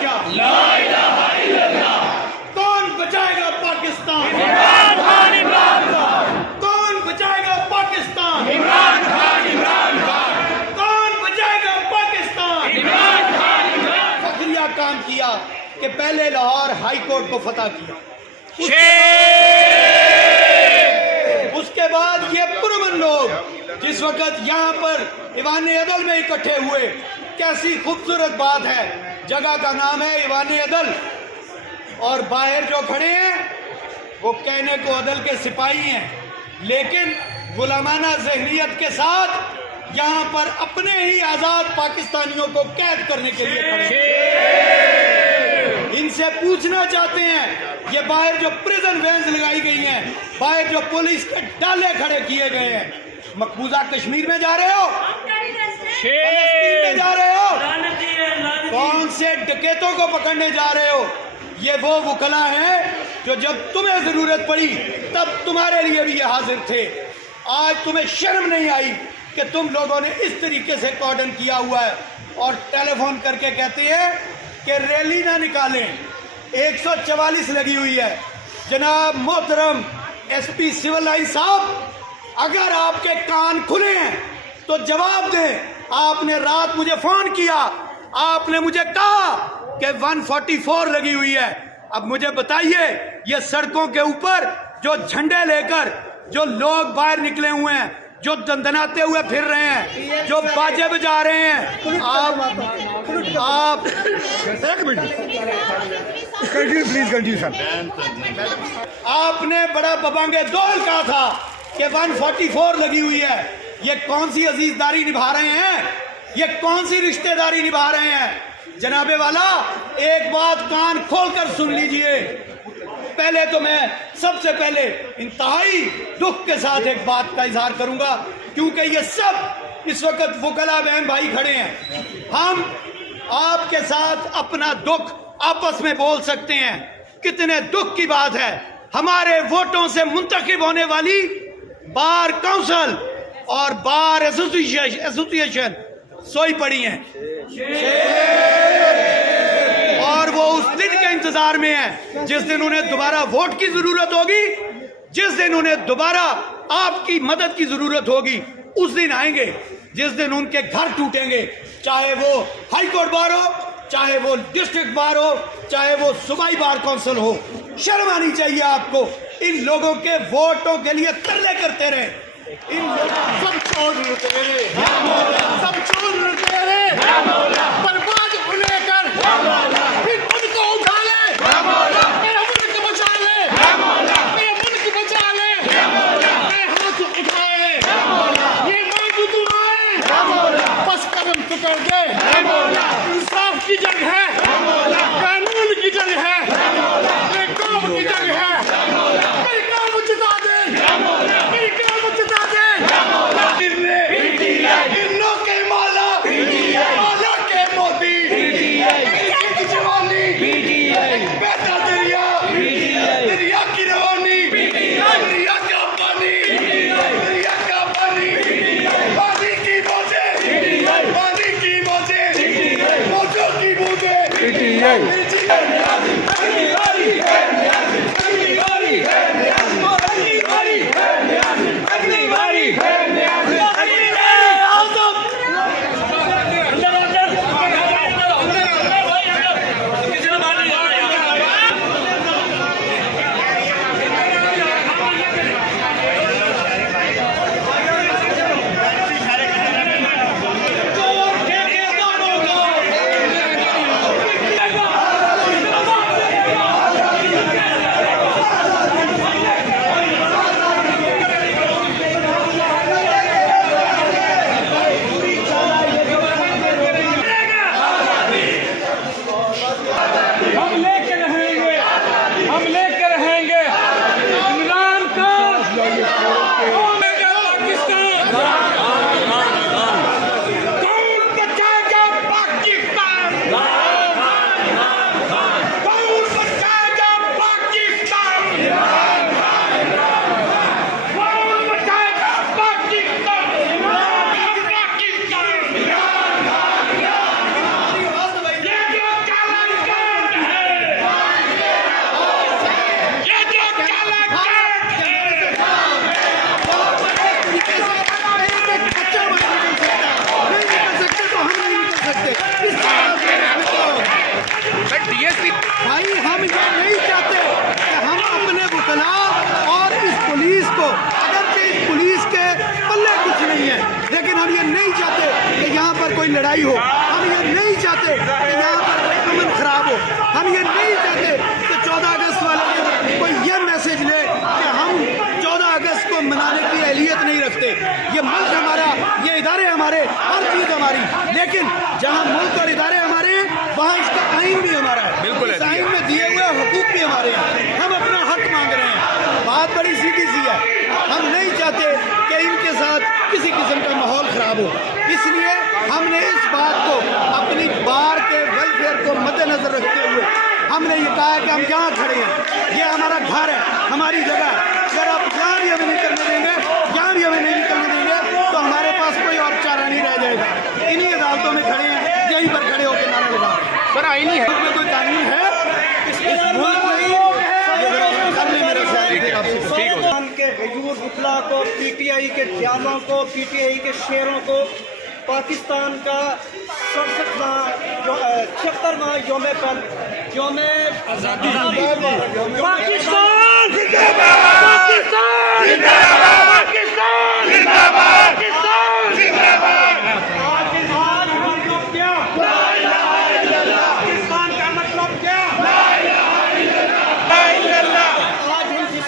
क्या? ला इलाहा इल्लल्लाह। कौन बचाएगा पाकिस्तान? इमरान खान, इमरान खान। कौन बचाएगा पाकिस्तान? इमरान खान, इमरान खान। कौन बचाएगा पाकिस्तान? इमरान खान, इमरान। फखरिया काम किया कि पहले लाहौर हाई कोर्ट को फतह किया, उसके बाद ये पुरअमन लोग जिस वक्त यहाँ पर ईवान अदल में इकट्ठे हुए, कैसी खूबसूरत बात है। जगह का नाम है ईवान अदल और बाहर जो खड़े हैं वो कहने को अदल के सिपाही हैं, लेकिन गुलामाना ज़हनियत के साथ यहाँ पर अपने ही आज़ाद पाकिस्तानियों को कैद करने के लिए खड़े हैं। इनसे पूछना चाहते हैं, ये बाहर जो प्रिजन वैन्स लगाई गई हैं, बाहर जो पुलिस के डाले खड़े किए गए हैं, मकबूजा कश्मीर में जा रहे हो, फलस्तीन में जा रहे हो, कौन से डकैतों को पकड़ने जा रहे हो? ये वो वकला हैं जो जब तुम्हें जरूरत पड़ी तब तुम्हारे लिए भी ये हाजिर थे। आज तुम्हें शर्म नहीं आई कि तुम लोगों ने इस तरीके से कॉर्डन किया हुआ है और टेलीफोन करके कहते हैं कि रैली ना निकालें, 144 लगी हुई है। जनाब मोहतरम एसपी सिविल लाइन साहब, अगर आपके कान खुले हैं तो जवाब दें। आपने रात मुझे फोन किया, आपने मुझे कहा कि 144 लगी हुई है। अब मुझे बताइए, ये सड़कों के ऊपर जो झंडे लेकर जो लोग बाहर निकले हुए हैं, जो दंदनाते हुए फिर रहे हैं, जो बाजे बजा रहे हैं, आप एक मिनट प्लीज कंटिन्यू सर। आपने बड़ा बबांगे दौल कहा था कि 144 लगी हुई है। ये कौन सी अजीजदारी निभा रहे हैं? ये कौन सी रिश्तेदारी निभा रहे हैं? जनाबे वाला, एक बात कान खोलकर सुन लीजिए। पहले तो मैं सबसे पहले इंतहाई दुख के साथ एक बात का इजहार करूंगा, क्योंकि ये सब इस वक्त वकला बहन भाई खड़े हैं। हम आपके साथ अपना दुख आपस में बोल सकते हैं। कितने दुख की बात है, हमारे वोटों से मुंतखब होने वाली बार काउंसिल और बार एसोसिएशन सोई पड़ी हैं और वो उस दिन के इंतजार में है जिस दिन उन्हें दोबारा वोट की जरूरत होगी, जिस दिन उन्हें दोबारा आपकी मदद की जरूरत होगी, उस दिन आएंगे जिस दिन उनके घर टूटेंगे। चाहे वो हाई कोर्ट बार हो, चाहे वो डिस्ट्रिक्ट बार हो, चाहे वो सूबाई बार काउंसिल हो। शर्म आनी चाहिए आपको। इन लोगों के वोटों के लिए तरले करते रहे। इन सब छोड़ तेरे, सब छोड़ तेरे, बर्बाद होने कर, फिर उनको उठा ले, मेरा मुल्क बचा ले, मेरा मुल्क बचा ले, मेरे हाथ उठाए, ये मांगू दुआएं, बस कदम पकड़ दे। इंसाफ की जंग है, कानून की जंग है, कौम की जंग है। मेरी कौम जिता दे, मेरी कौम जिता दे। इन्हों के माला, माला के मोती, एक जवानी, एक बेहतर दरिया, दरिया की रवानी, दरिया का पानी, दरिया का पानी, पानी की मौजें, पानी की मौजें, मौजों की बूंदें। जहाँ मुल्क और इदारे हमारे हैं, वहाँ इसका आइन भी हमारा है। बिल्कुल है। इस आइन में दिए हुए हुकूक भी हमारे हैं। हम अपना हक मांग रहे हैं। बात बड़ी सीधी सी है। हम नहीं चाहते कि इनके साथ किसी किस्म का माहौल खराब हो, इसलिए हमने इस बात को अपनी बार के वेलफेयर को मद्देनजर रखते हुए हमने ये कहा है कि हम यहाँ खड़े हैं, ये हमारा घर है, हमारी जगह है। अगर आप यहाँ भी हमें नहीं करने देंगे, यहाँ भी हमें नहीं निकलने देंगे, तो हमारे पास कोई और चारा नहीं रह जाएगा। इन्हीं अदालतों में खड़े हैं, यहीं पर खड़े होकर नारा लगा रहे हैं। सर आईनी है, इसमें कोई कानून है? इस मुल्क में ही ये करने मेरे साथ पाकिस्तान के गयूर बुतला को, पीटीआई के जालों को, पीटीआई के शेरों को पाकिस्तान का 76वां योम आज़ादी पाकिस्तान जिंदाबाद, पाकिस्तान जिंदाबाद, पाकिस्तान जिंदाबाद, पाकिस्तान जिंदाबाद। आज मतलब क्या? पाकिस्तान का मतलब क्या? आज हम जिस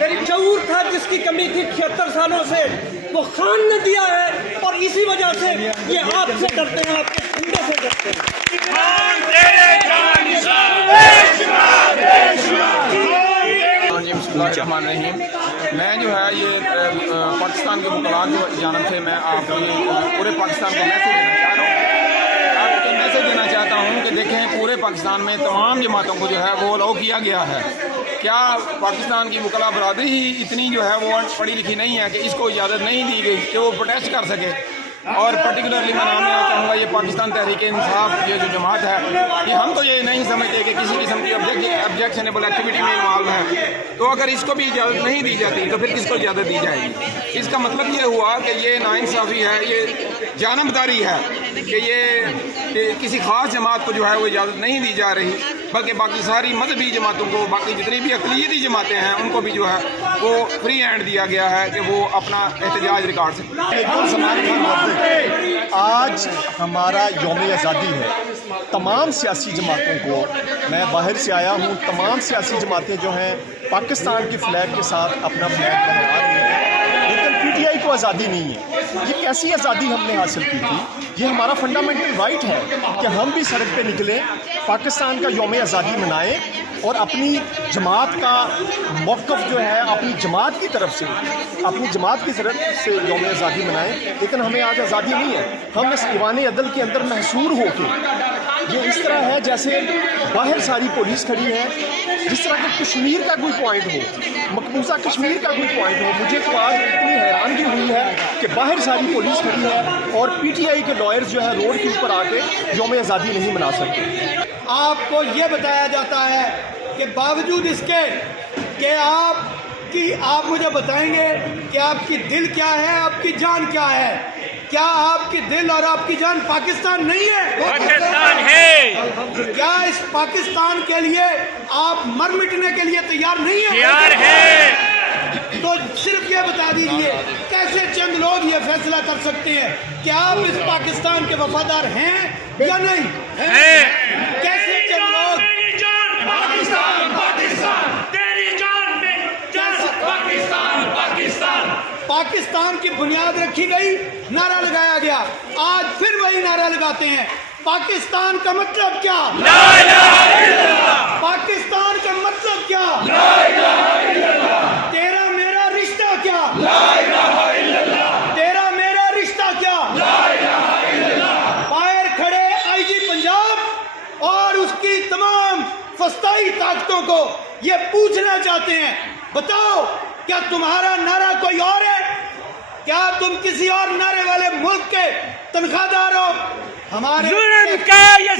मेरी शऊर था, जिसकी कमी थी 76 सालों से, वो खान ने दिया है। और इसी वजह से ये आपसे डरते हैं, आपके झंडे से डरते हैं। खान तेरे जान निशान, बेशुमार, बेशुमार। मैं जो है ये पाकिस्तान के वकला की जानब से मैं आपकी पूरे पाकिस्तान को मैसेज देना चाह रहा हूँ। आपको मैसेज देना चाहता हूँ कि देखें, पूरे पाकिस्तान में तमाम जमातों को जो है वो अलाउ किया गया है। क्या पाकिस्तान की वकला बरादरी ही इतनी जो है वो पढ़ी लिखी नहीं है कि इसको इजाज़त नहीं दी गई कि वो प्रोटेस्ट कर सके? और पर्टिकुलरली मैं नाम लेना चाहूँगा, ये पाकिस्तान तहरीक इंसाफ ये जो जमात है, ये हम तो ये नहीं समझते कि किसी किस्म की ऑब्जेक्शनेबल एक्टिविटी में इन्वॉल्व है। तो अगर इसको भी इजाज़त नहीं दी जाती तो फिर किसको इजाज़त दी जाएगी? इसका मतलब ये हुआ कि ये नाइंसाफ़ी है, ये जानबदारी है कि ये किसी ख़ास जमात को जो है वो इजाज़त नहीं दी जा रही, बल्कि बाकी सारी मजहबी जमातों को, बाकी जितनी भी अक़लियती जमातें हैं, उनको भी जो है वो फ्री हैंड दिया गया है कि वो अपना एहतजाज रिकॉर्ड सकें। आज हमारा यौम आज़ादी है। तमाम सियासी जमातों को, मैं बाहर से आया हूँ, तमाम सियासी जमातें जो हैं पाकिस्तान की फ्लैग के साथ अपना फ्लैग लहरा रही हैं, लेकिन पीटीआई को आज़ादी नहीं है। ये कैसी आज़ादी हमने हासिल की थी? ये हमारा फंडामेंटल राइट है कि हम भी सड़क पे निकलें, पाकिस्तान का यौम आज़ादी मनाएं और अपनी जमात का मौक़िफ़ जो है, अपनी जमात की तरफ से, अपनी जमात की तरफ से यौम आज़ादी मनाएं। लेकिन हमें आज आज़ादी नहीं है। हम इस ईवान अदल के अंदर महसूर होकर, ये इस तरह है जैसे बाहर सारी पुलिस खड़ी है, जिस तरह के कश्मीर का कोई पॉइंट हो, मकबूजा कश्मीर का कोई पॉइंट हो। मुझे तो आज इतनी हैरानगी हुई है कि बाहर सारी पुलिस खड़ी है और पीटीआई के लॉयर्स जो है रोड के ऊपर आके यौम आज़ादी नहीं मना सकते। आपको ये बताया जाता है कि बावजूद इसके कि आप मुझे बताएंगे कि आपकी दिल क्या है, आपकी जान क्या है? क्या आपकी दिल और आपकी जान पाकिस्तान नहीं है? पाकिस्तान है। क्या इस पाकिस्तान के लिए आप मर मिटने के लिए तैयार नहीं है? तैयार है। तो सिर्फ ये बता दीजिए, कैसे चंद लोग ये फैसला कर सकते हैं कि आप इस पाकिस्तान के वफादार हैं या नहीं? कैसे चंद लोग? तेरी जान पाकिस्तान, पाकिस्तान, तेरी जान में जान पाकिस्तान, पाकिस्तान। पाकिस्तान की बुनियाद रखी गई, नारा लगाया गया, आज फिर वही नारा लगाते हैं। पाकिस्तान का मतलब क्या? ला इलाहा इल्लल्लाह। पाकिस्तान का मतलब क्या? ला इलाहा इल्लल्लाह। तेरा मेरा रिश्ता क्या? ला इलाहा इल्लल्लाह। तेरा मेरा रिश्ता क्या? ला इलाहा इल्लल्लाह। बाहर खड़े आईजी पंजाब और उसकी तमाम फस्ताई ताकतों को ये पूछना चाहते हैं, बताओ क्या तुम्हारा नारा कोई और है? क्या तुम किसी और नारे वाले मुल्क के तनख्वाहदार हो? हमारे जुल्म का ये